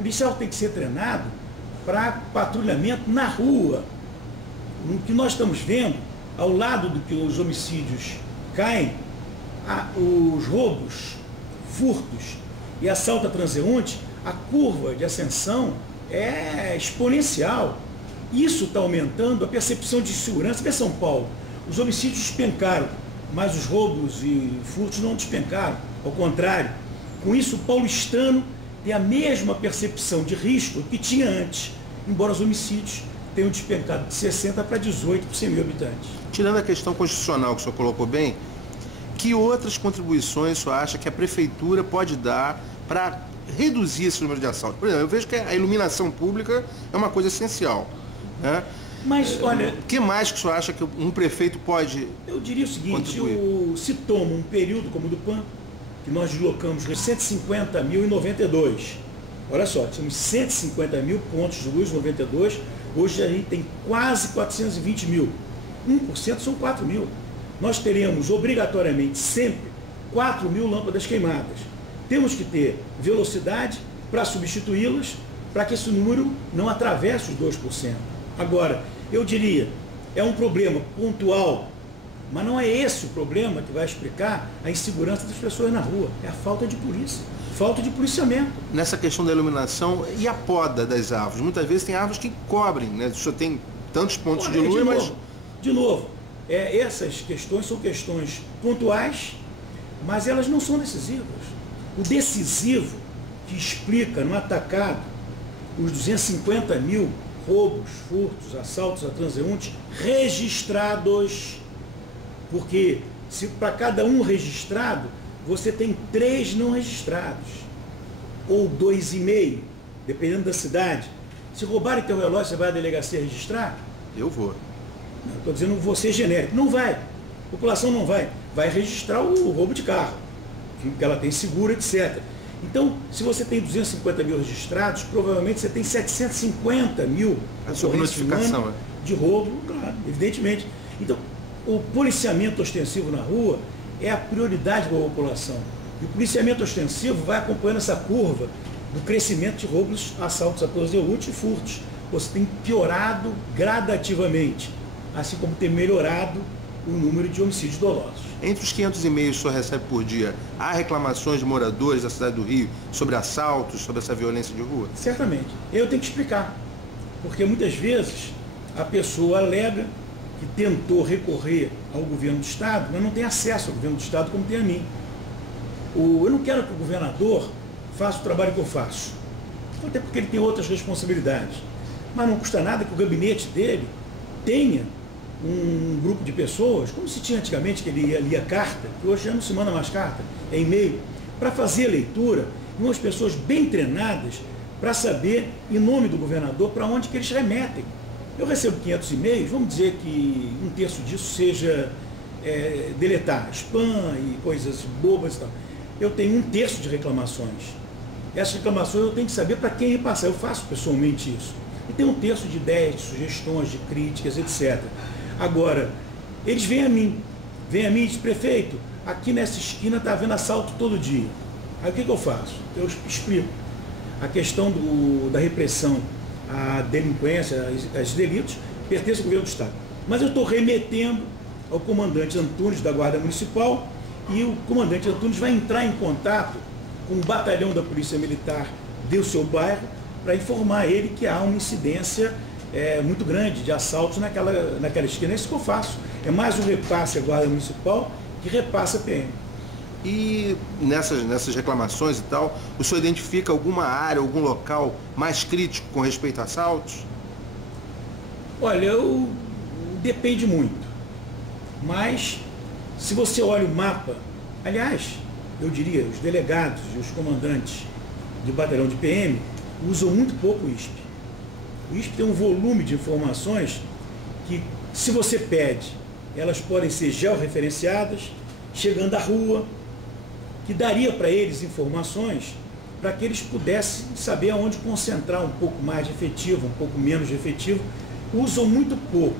policial tem que ser treinado para patrulhamento na rua. O que nós estamos vendo, ao lado do que os homicídios caem, os roubos, furtos e assalto a transeunte, a curva de ascensão é exponencial. Isso está aumentando a percepção de segurança. Vê São Paulo, os homicídios despencaram, mas os roubos e furtos não despencaram. Ao contrário, com isso o paulistano tem a mesma percepção de risco que tinha antes, embora os homicídios tenham despencado de 60 para 18 por 100 mil habitantes. Tirando a questão constitucional que o senhor colocou bem, que outras contribuições o senhor acha que a prefeitura pode dar para reduzir esse número de assaltos? Por exemplo, eu vejo que a iluminação pública é uma coisa essencial, né? Mas, olha... O que mais que o senhor acha que um prefeito pode... Eu diria o seguinte, se toma um período como o do PAN, que nós deslocamos 150.092. Olha só, temos 150 mil pontos de luz, 92, hoje a gente tem quase 420 mil. 1% são 4 mil. Nós teremos obrigatoriamente sempre 4 mil lâmpadas queimadas. Temos que ter velocidade para substituí-las, para que esse número não atravesse os 2%. Agora, eu diria, é um problema pontual, mas não é esse o problema que vai explicar a insegurança das pessoas na rua. É a falta de polícia, falta de policiamento. Nessa questão da iluminação e a poda das árvores, muitas vezes tem árvores que cobrem, né? O senhor tem tantos pontos de luz, mas... De novo, essas questões são questões pontuais, mas elas não são decisivas. O decisivo que explica no atacado os 250 mil roubos, furtos, assaltos a transeuntes registrados, porque se para cada um registrado, você tem 3 não registrados, ou 2,5, dependendo da cidade. Se roubarem teu relógio, você vai à delegacia registrar? Eu vou. Estou dizendo você genérico. Não vai. A população não vai. Vai registrar o roubo de carro, que ela tem seguro, etc. Então, se você tem 250 mil registrados, provavelmente você tem 750 mil notificação de roubo, claro, evidentemente. Então, o policiamento ostensivo na rua é a prioridade da população. E o policiamento ostensivo vai acompanhando essa curva do crescimento de roubos, assaltos a transeunte e furtos. Você tem piorado gradativamente, assim como tem melhorado o número de homicídios dolosos. Entre os 500 e-mails que o senhor recebe por dia, há reclamações de moradores da cidade do Rio sobre assaltos, sobre essa violência de rua? Certamente. Eu tenho que explicar, porque muitas vezes a pessoa alega que tentou recorrer ao governo do Estado, mas não tem acesso ao governo do Estado como tem a mim. Eu não quero que o governador faça o trabalho que eu faço, até porque ele tem outras responsabilidades. Mas não custa nada que o gabinete dele tenha um grupo de pessoas, como se tinha antigamente, que ele lia carta, que hoje já não se manda mais carta, é e-mail, para fazer a leitura, e umas pessoas bem treinadas para saber, em nome do governador, para onde que eles remetem. Eu recebo 500 e-mails, vamos dizer que um terço disso seja deletar, spam e coisas bobas e tal. Eu tenho um terço de reclamações. Essas reclamações eu tenho que saber para quem repassar, eu faço pessoalmente isso. E tem um terço de ideias, de sugestões, de críticas, etc. Agora, eles vêm a mim e dizem, prefeito, aqui nessa esquina está havendo assalto todo dia. Aí o que eu faço? Eu explico a questão da repressão à delinquência, aos delitos, pertence ao governo do Estado. Mas eu estou remetendo ao comandante Antunes da Guarda Municipal e o comandante Antunes vai entrar em contato com o batalhão da Polícia Militar do seu bairro para informar ele que há uma incidência muito grande de assaltos naquela esquina. É isso que eu faço. É mais um repasse à Guarda Municipal que repassa a PM. E nessas reclamações e tal, o senhor identifica alguma área, algum local mais crítico com respeito a assaltos? Olha, depende muito. Mas, se você olha o mapa, aliás, eu diria, os delegados e os comandantes de batalhão de PM usam muito pouco o ISP. O ISP tem um volume de informações que, se você pede, elas podem ser georreferenciadas, chegando à rua, que daria para eles informações para que eles pudessem saber aonde concentrar um pouco mais de efetivo, um pouco menos de efetivo. Usam muito pouco.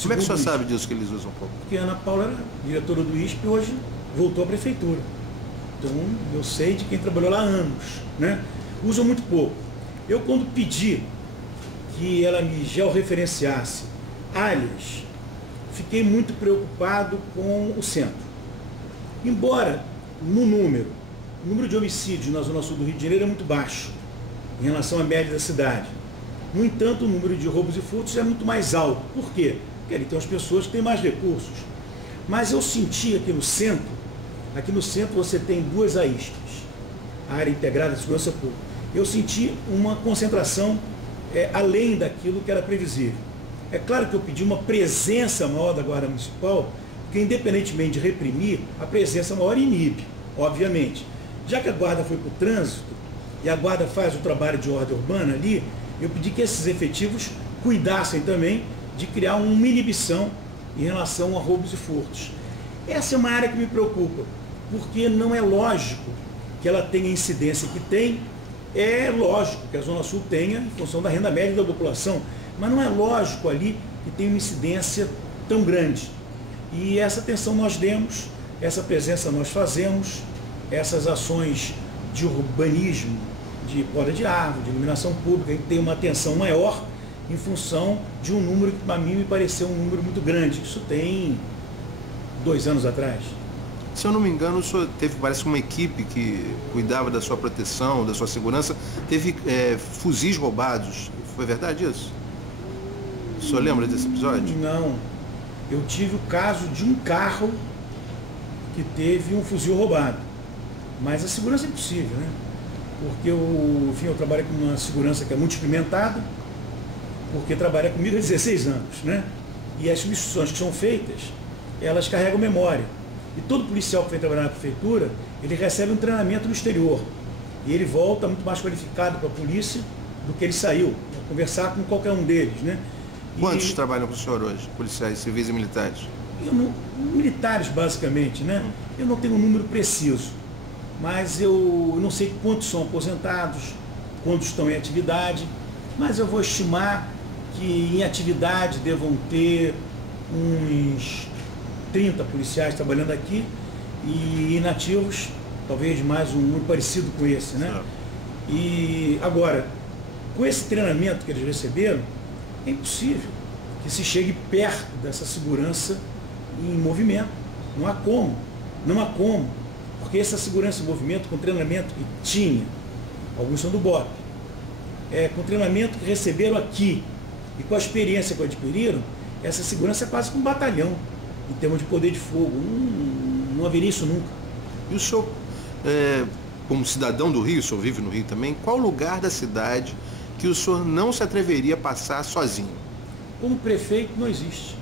Como é que o senhor sabe disso que eles usam pouco? Porque a Ana Paula era diretora do ISP e hoje voltou à prefeitura. Então, eu sei de quem trabalhou lá há anos, né? usam muito pouco. Eu, quando pedi que ela me georreferenciasse áreas, fiquei muito preocupado com o centro. Embora, no número, o número de homicídios na Zona Sul do Rio de Janeiro é muito baixo, em relação à média da cidade. No entanto, o número de roubos e furtos é muito mais alto. Por quê? Porque ali tem as pessoas que têm mais recursos. Mas eu senti aqui no centro você tem duas AISPs, a Área Integrada de Segurança Pública. Eu senti uma concentração além daquilo que era previsível. É claro que eu pedi uma presença maior da Guarda Municipal, porque independentemente de reprimir, a presença maior inibe, obviamente. Já que a Guarda foi para o trânsito, e a Guarda faz o trabalho de ordem urbana ali, eu pedi que esses efetivos cuidassem também de criar uma inibição em relação a roubos e furtos. Essa é uma área que me preocupa, porque não é lógico que ela tenha a incidência que tem. É lógico que a Zona Sul tenha, em função da renda média da população, mas não é lógico ali que tenha uma incidência tão grande. E essa atenção nós demos, essa presença nós fazemos, essas ações de urbanismo, de poda de árvore, de iluminação pública, que tem uma atenção maior em função de um número que para mim me pareceu um número muito grande. Isso tem 2 anos atrás. Se eu não me engano, o senhor teve, parece, uma equipe que cuidava da sua proteção, da sua segurança, teve fuzis roubados. Foi verdade isso? O senhor lembra desse episódio? Não. Eu tive o caso de um carro que teve um fuzil roubado. Mas a segurança é impossível, né? Porque eu trabalho com uma segurança que é muito experimentada, porque trabalha comigo há 16 anos, né? E as substituições que são feitas, elas carregam memória. E todo policial que vem trabalhar na prefeitura, ele recebe um treinamento no exterior. E ele volta muito mais qualificado para a polícia do que ele saiu, para conversar com qualquer um deles, né? Quantos trabalham com o senhor hoje, policiais, civis e militares? Militares, basicamente, né? Eu não tenho um número preciso, mas eu não sei quantos são aposentados, quantos estão em atividade, mas eu vou estimar que em atividade devam ter uns 30 policiais trabalhando aqui e inativos, talvez mais um número parecido com esse, né? E agora, com esse treinamento que eles receberam, é impossível que se chegue perto dessa segurança em movimento. Não há como, porque essa segurança em movimento, com o treinamento que tinha, alguns são do BOP, com o treinamento que receberam aqui e com a experiência que adquiriram, essa segurança é quase que um batalhão em termos de poder de fogo. Não haveria isso nunca. E o senhor, como cidadão do Rio, o senhor vive no Rio também, qual lugar da cidade que o senhor não se atreveria a passar sozinho? Como prefeito, não existe.